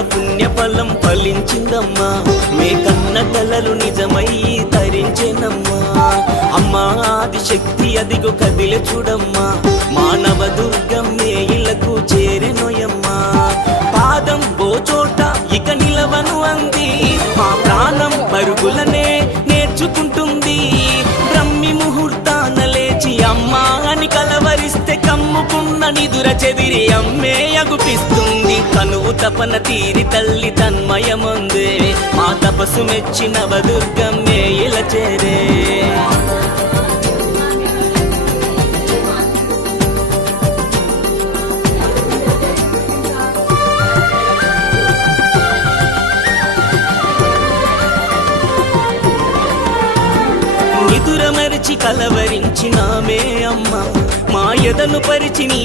కాలం ఫలించిందమ్మా. మే కన్న కలలు నిజమై తరించేనమ్మా. అమ్మా ఆది శక్తి అదిగో కదిలే చూడమ్మా. మానవ దుర్గం ఇళ్ళకు చేరెనోయమ్మా. పాదం బోచోట చోట ఇక నిలవను అంది. పాప కలవరిస్తే నిదుర చెదిరి అమ్మే అగుపిస్తుంది. కనువు తపన తీరి తల్లి తన్మయముందే. మా తపస్సు మెచ్చి నవదుర్గమ్మే ఇలా చేరే. నిదురమ పరిచి కలవరించినామే అమ్మ. మా ఎదను పరిచి నీ